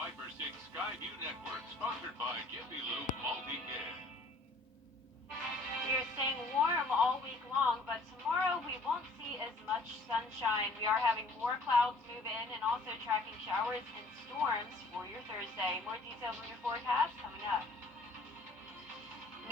Viper 6 Skyview Network, sponsored by Jiffy Lube Multi-Care. We are staying warm all week long, but tomorrow we won't see as much sunshine. We are having more clouds move in and also tracking showers and storms for your Thursday. More details on your forecast coming up.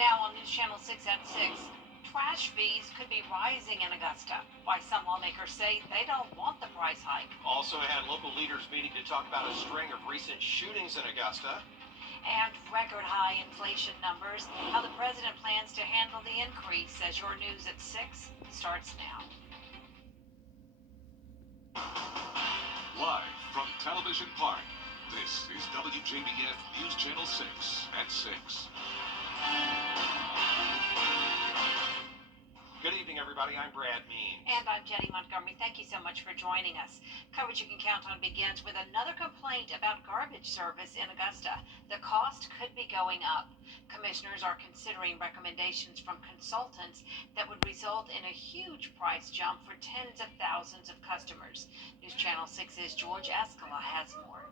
Now on News Channel 6 at 6. Trash fees could be rising in Augusta. Why some lawmakers say they don't want the price hike. Also had local leaders meeting to talk about a string of recent shootings in Augusta. And record high inflation numbers, how the president plans to handle the increase as your news at 6 starts now. Live from Television Park, this is WJBF News Channel 6 at 6. Good evening, everybody. I'm Brad Means. And I'm Jenny Montgomery. Thank you so much for joining us. Coverage you can count on begins with another complaint about garbage service in Augusta. The cost could be going up. Commissioners are considering recommendations from consultants that would result in a huge price jump for tens of thousands of customers. News Channel 6's George Escala has more.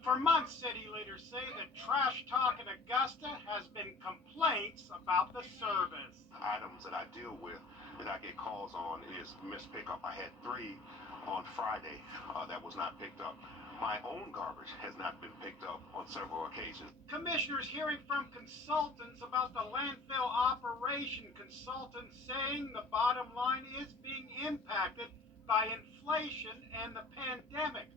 For months, city leaders say the trash talk in Augusta has been complaints about the service. Items that I deal with that I get calls on is missed pickup. I had 3 on Friday that was not picked up. My own garbage has not been picked up on several occasions. Commissioners hearing from consultants about the landfill operation. Consultants saying the bottom line is being impacted by inflation and the pandemic.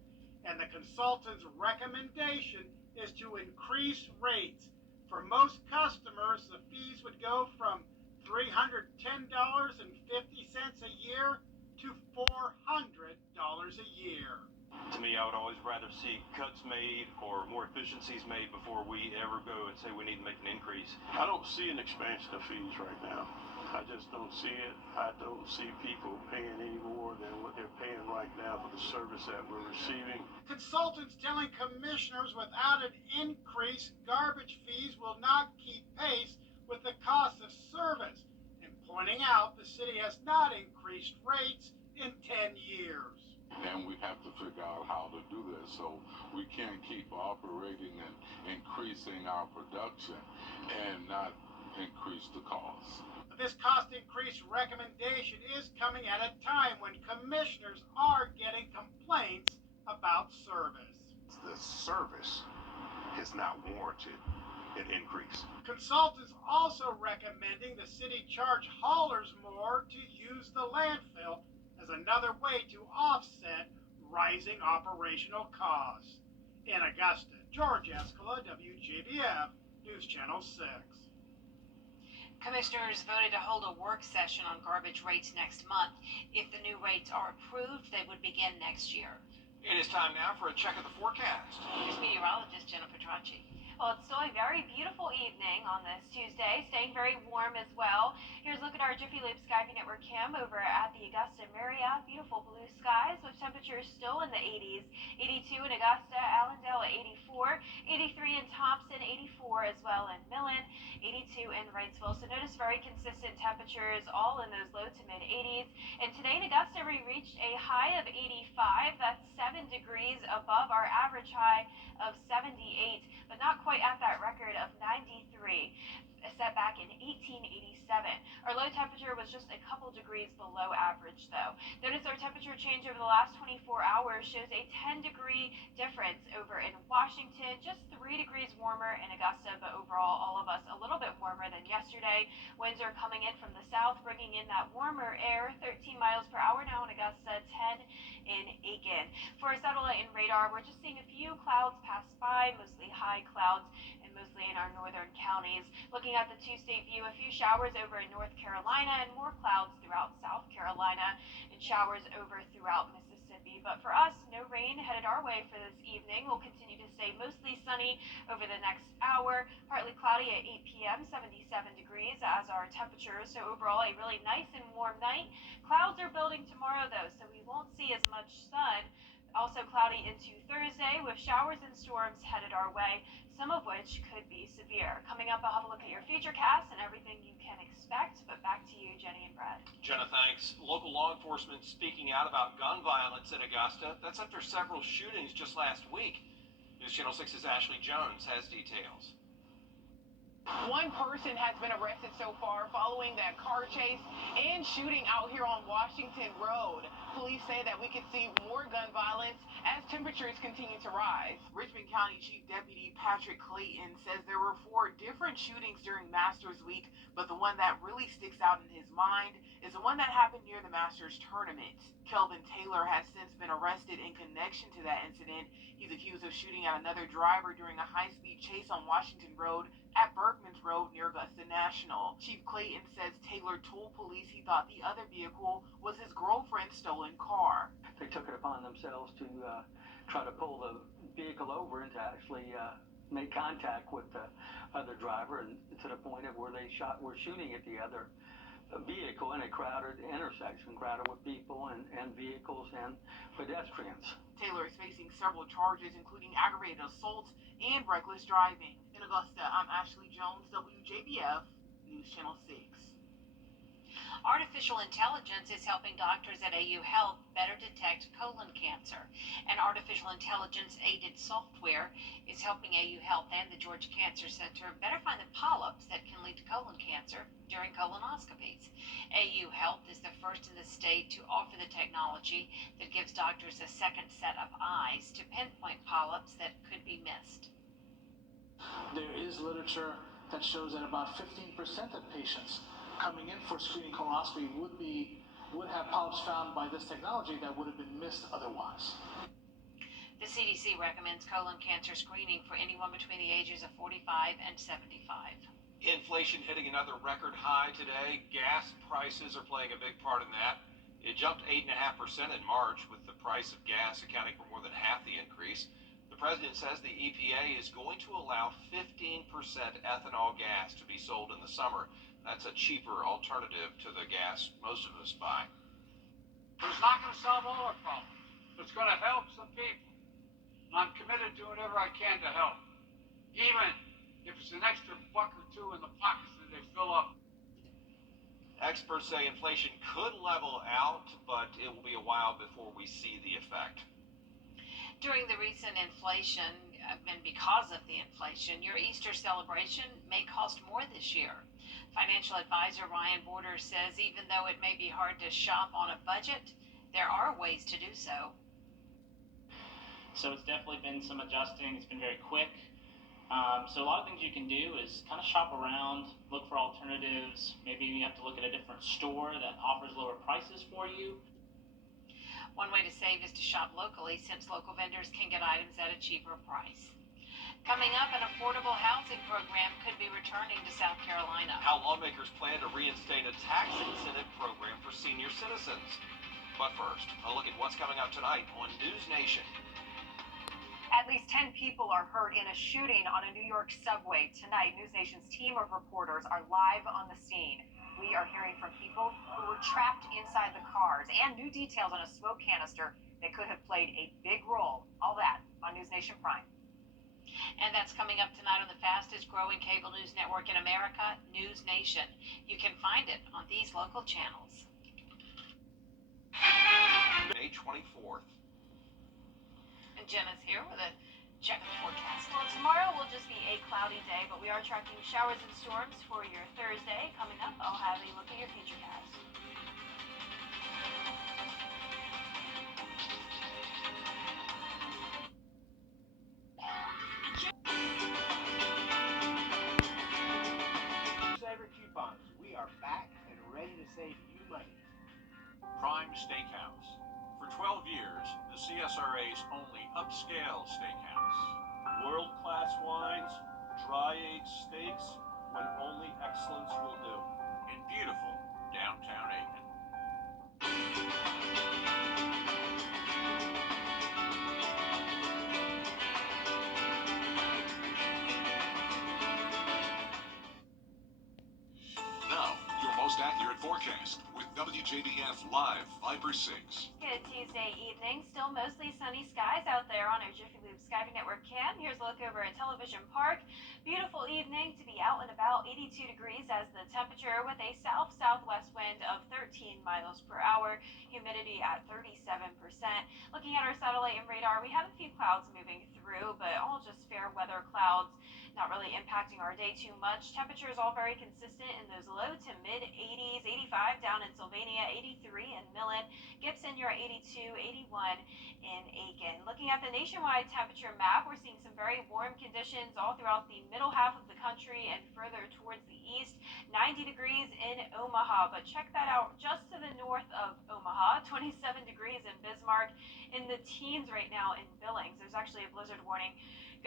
And the consultant's recommendation is to increase rates. For most customers, the fees would go from $310.50 a year to $400 a year. To me, I would always rather see cuts made or more efficiencies made before we ever go and say we need to make an increase. I don't see an expansion of fees right now. I just don't see it. I don't see people paying any more than what they're paying right now for the service that we're receiving. Consultants telling commissioners without an increase, garbage fees will not keep pace with the cost of service, and pointing out the city has not increased rates in 10 years. And we have to figure out how to do this, so we can't keep operating and increasing our production and not increase the cost. This cost increase recommendation is coming at a time when commissioners are getting complaints about service. The service is not warranted an increase. Consultants also recommending the city charge haulers more to use the landfill as another way to offset rising operational costs. In Augusta, George Escala, WJBF News Channel 6. Commissioners voted to hold a work session on garbage rates next month. If the new rates are approved, they would begin next year. It is time now for a check of the forecast. Here's meteorologist Jenna Petracci. Well, it's still a very beautiful evening on this Tuesday, staying very warm as well. Here's a look at our Jiffy Lube Skyview Network cam over at the Augusta Marriott. Beautiful blue skies with temperatures still in the 80s. 82 in Augusta, Allendale at 84, 83 in Thompson, 84 as well in Millen, 82 in Wrightsville. So notice very consistent temperatures all in those low to mid 80s. And today in Augusta, we reached a high of 85. That's 7 degrees above our average high of 78, but not quite at that record of 93 set back in 1887. Our low temperature was just a couple degrees below average though. Notice our temperature change over the last 24 hours shows a 10-degree difference over in Washington, just 3 degrees warmer in Augusta, but overall all of us a little bit warmer than yesterday. Winds are coming in from the south, bringing in that warmer air, 13 miles per hour now in Augusta, 10 in Aiken. For our satellite and radar, we're just seeing a few clouds pass by, mostly high clouds, and mostly in our northern counties. Looking at the two-state view, a few showers over in North Carolina and more clouds throughout South Carolina and showers over throughout Mississippi. But for us, no rain headed our way for this evening. We'll continue to stay mostly sunny over the next hour, partly cloudy at 8 p.m., 77 degrees as our temperatures. So overall, a really nice and warm night. Clouds are building tomorrow though, so we won't see as much sun Also cloudy into Thursday with showers and storms headed our way, some of which could be severe. Coming up, I'll have a look at your futurecast and everything you can expect. But back to you, Jenny and Brad. Jenna, thanks. Local law enforcement speaking out about gun violence in Augusta. That's after several shootings just last week. News Channel 6's Ashley Jones has details. One person has been arrested so far following that car chase and shooting out here on Washington Road. Police say that we could see more gun violence as temperatures continue to rise. Richmond County Chief Deputy Patrick Clayton says there were 4 different shootings during Masters Week, but the one that really sticks out in his mind is the one that happened near the Masters tournament. Kelvin Taylor has since been arrested in connection to that incident. He's accused of shooting at another driver during a high-speed chase on Washington Road at Berkman's Road near Augusta National. Chief Clayton says Taylor told police he thought the other vehicle was his girlfriend's stolen car. They took it upon themselves to try to pull the vehicle over and to actually make contact with the other driver, and to the point of where they were shooting at the other vehicle in a crowded intersection, crowded with people and vehicles and pedestrians. Taylor is facing several charges, including aggravated assault and reckless driving. In Augusta, I'm Ashley Jones, WJBF, News Channel 6. Artificial intelligence is helping doctors at AU Health better detect colon cancer. And artificial intelligence-aided software is helping AU Health and the Georgia Cancer Center better find the polyps that can lead to colon cancer during colonoscopies. AU Health is the first in the state to offer the technology that gives doctors a second set of eyes to pinpoint polyps that could be missed. There is literature that shows that about 15% of patients coming in for screening colonoscopy would have polyps found by this technology that would have been missed otherwise. The CDC recommends colon cancer screening for anyone between the ages of 45 and 75. Inflation hitting another record high today. Gas prices are playing a big part in that. It jumped 8.5% in March, with the price of gas accounting for more than half the increase. The president says the EPA is going to allow 15% ethanol gas to be sold in the summer. That's a cheaper alternative to the gas most of us buy. It's not going to solve all our problems. It's going to help some people. I'm committed to whatever I can to help. Even if it's an extra buck or two in the pockets that they fill up. Experts say inflation could level out, but it will be a while before we see the effect. During the recent inflation, and because of the inflation, your Easter celebration may cost more this year. Financial advisor Ryan Borders says even though it may be hard to shop on a budget, there are ways to do so. So it's definitely been some adjusting. It's been very quick. So a lot of things you can do is kind of shop around, look for alternatives. Maybe you have to look at a different store that offers lower prices for you. One way to save is to shop locally, since local vendors can get items at a cheaper price. Coming up, an affordable housing program could be returning to South Carolina. How lawmakers plan to reinstate a tax incentive program for senior citizens. But first, a look at what's coming up tonight on News Nation. At least 10 people are hurt in a shooting on a New York subway tonight. News Nation's team of reporters are live on the scene. We are hearing from people who were trapped inside the cars and new details on a smoke canister that could have played a big role. All that on News Nation Prime. And that's coming up tonight on the fastest growing cable news network in America, News Nation. You can find it on these local channels. May 24th. And Jenna's here with a check of the forecast. Well, tomorrow will just be a cloudy day, but we are tracking showers and storms for your Thursday. Coming up, I'll have a look at your futurecast. Saver coupons. We are back and ready to save you money. Prime Steakhouse. For 12 years, the CSRA's only upscale steakhouse. World-class wines, dry-aged steaks, when only excellence will do. In beautiful downtown Aiken. Now, your most accurate forecast with WJBF Live Viper 6. at Tuesday evening. Still mostly sunny skies out there on our Jiffy Lube Skyview Network cam. Here's a look over at Television Park. Beautiful evening to be out and about, 82 degrees as the temperature with a south-southwest wind of 13 miles per hour, humidity at 37%. Looking at our satellite and radar, we have a few clouds moving through, but all just fair weather clouds, not really impacting our day too much. Temperatures all very consistent in those low to mid 80s, 85 down in Sylvania, 83 in Millen, Gibson, you're at 82, 81 in Aiken. Looking at the nationwide temperature map, we're seeing some very warm conditions all throughout the middle half of the country and further towards the east. 90 degrees in Omaha, but check that out just to the north of Omaha, 27 degrees in Bismarck, in the teens right now in Billings. There's actually a blizzard warning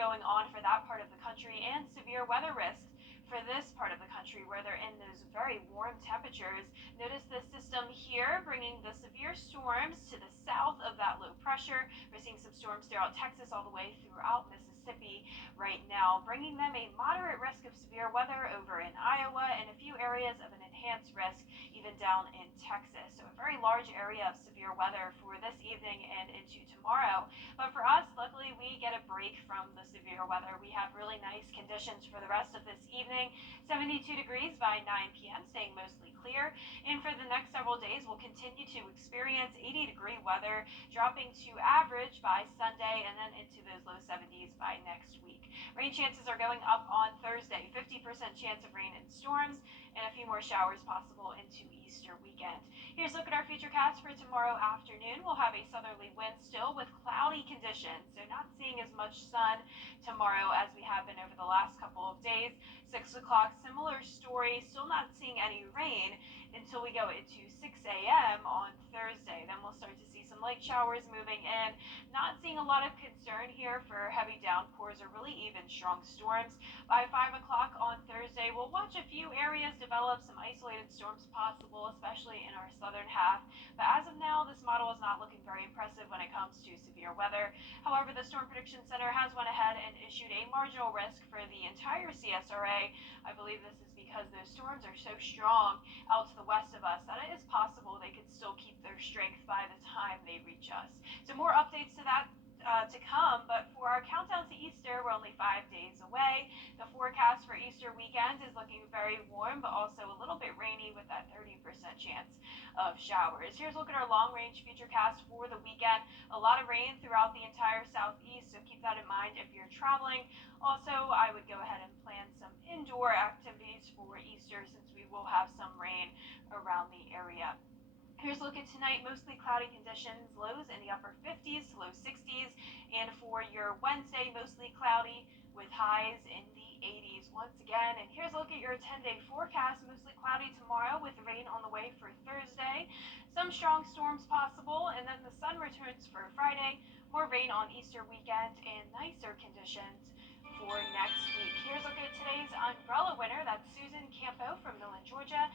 going on for that part of the country and severe weather risks for this part of the country where they're in those very warm temperatures. Notice the system here bringing the severe storms to the south of that low pressure. We're seeing some storms throughout Texas all the way throughout Mississippi right now, bringing them a moderate risk of severe weather over in Iowa and a few areas of an enhanced risk even down in Texas. So a very large area of severe weather for this evening and into tomorrow. But for us, luckily, we get a break from the severe weather. We have really nice conditions for the rest of this evening. 72 degrees by 9 p.m., staying mostly clear. And for the next several days, we'll continue to experience 80-degree weather, dropping to average by Sunday and then into those low 70s by next week. Rain chances are going up on Thursday, 50% chance of rain and storms, and a few more showers possible into Easter weekend. Here's a look at our futurecast for tomorrow afternoon. We'll have a southerly wind still with cloudy conditions, so not seeing as much sun tomorrow as we have been over the last couple of days. 6 o'clock, similar story, still not seeing any rain until we go into 6 a.m. on Thursday. Then we'll start to see some light showers moving in. Not seeing a lot of concern here for heavy downpours or really even strong storms. By 5 o'clock on Thursday, we'll watch a few areas develop, some isolated storms possible, especially in our southern half. But as of now, this model is not looking very impressive when it comes to severe weather. However, the Storm Prediction Center has went ahead and issued a marginal risk for the entire CSRA. I believe this is because those storms are so strong out to the west of us that it is possible they could still keep their strength by the time they reach us. So more updates to that to come, but for our countdown to Easter, we're only 5 days away. The forecast for Easter weekend is looking very warm, but also a little bit rainy with that 30% chance of showers. Here's a look at our long-range futurecast for the weekend. A lot of rain throughout the entire southeast, so keep that in mind if you're traveling. Also, I would go ahead and plan some indoor activities for Easter since we will have some rain around the area. Here's a look at tonight, mostly cloudy conditions, lows in the upper 50s to low 60s, and for your Wednesday, mostly cloudy with highs in the 80s once again. And here's a look at your 10-day forecast, mostly cloudy tomorrow with rain on the way for Thursday, some strong storms possible, and then the sun returns for Friday, more rain on Easter weekend, and nicer conditions for next week. Here's a look at today's umbrella winner, that's Susan Campo from Millen, Georgia.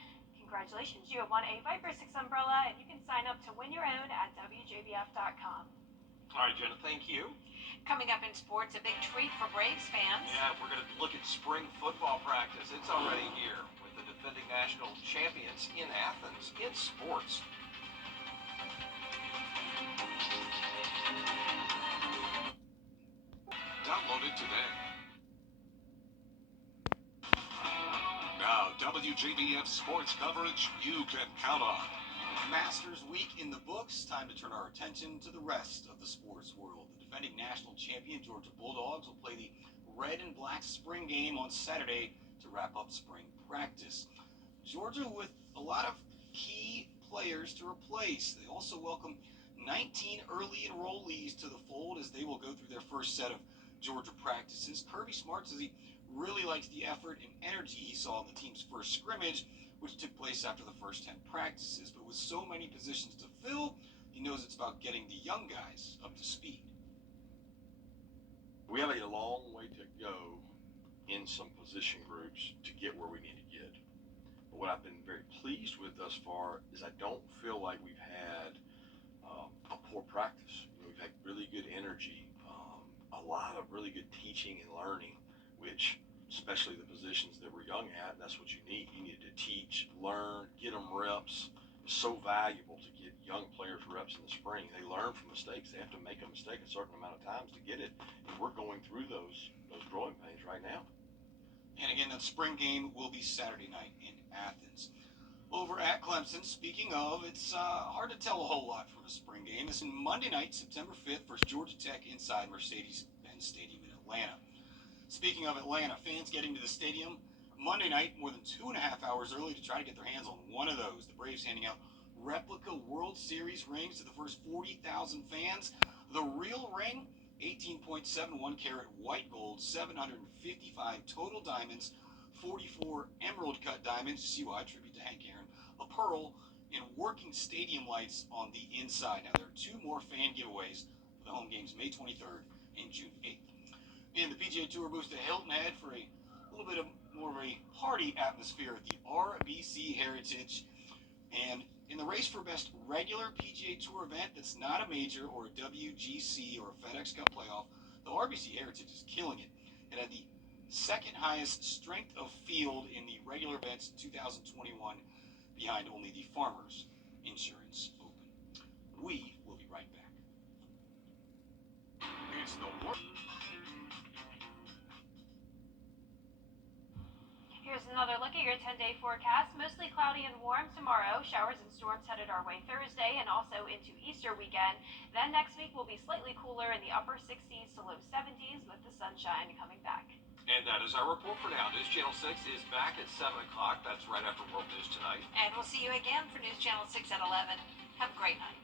Congratulations, you have won a Viper 6 umbrella, and you can sign up to win your own at Wjbf.com. All right, Jenna, thank you. Coming up in sports, a big treat for Braves fans. Yeah, we're going to look at spring football practice. It's already here with the defending national champions in Athens in sports. Download it today. Now, WJBF sports coverage you can count on. Masters Week in the books. Time to turn our attention to the rest of the sports world. The defending national champion Georgia Bulldogs will play the red and black spring game on Saturday to wrap up spring practice. Georgia with a lot of key players to replace. They also welcome 19 early enrollees to the fold as they will go through their first set of Georgia practices. Kirby Smart says he really likes the effort and energy he saw in the team's first scrimmage, which took place after the first 10 practices. But with so many positions to fill, he knows it's about getting the young guys up to speed. We have a long way to go in some position groups to get where we need to get. But what I've been very pleased with thus far is I don't feel like we've had a poor practice. We've had really good energy, a lot of really good teaching and learning, which especially the positions that we're young at, that's what you need. You need to teach, learn, get them reps, so valuable to get young players reps in the spring. They learn from mistakes. They have to make a mistake a certain amount of times to get it, and we're going through those growing pains right now. And again, that spring game will be Saturday night in Athens. Over at Clemson, speaking of, it's hard to tell a whole lot from a spring game. It's Monday night, September 5th, versus Georgia Tech inside Mercedes-Benz Stadium in Atlanta. Speaking of Atlanta, fans getting to the stadium Monday night more than 2.5 hours early to try to get their hands on one of those. The Braves handing out replica World Series rings to the first 40,000 fans. The real ring, 18.71 karat white gold, 755 total diamonds, 44 emerald cut diamonds, see why, tribute to Hank Aaron, a pearl, and working stadium lights on the inside. Now, there are 2 more fan giveaways for the home games, May 23rd and June 8th. And the PGA Tour moves to Hilton Head for a little bit more of a party atmosphere at the RBC Heritage. And in the race for best regular PGA Tour event that's not a major or a WGC or a FedEx Cup playoff, the RBC Heritage is killing it. It had the second highest strength of field in the regular events 2021, behind only the Farmers Insurance Open. We will be right back. It's the worst. Here's another look at your 10-day forecast. Mostly cloudy and warm tomorrow. Showers and storms headed our way Thursday and also into Easter weekend. Then next week will be slightly cooler in the upper 60s to low 70s with the sunshine coming back. And that is our report for now. News Channel 6 is back at 7 o'clock. That's right after World News Tonight. And we'll see you again for News Channel 6 at 11. Have a great night.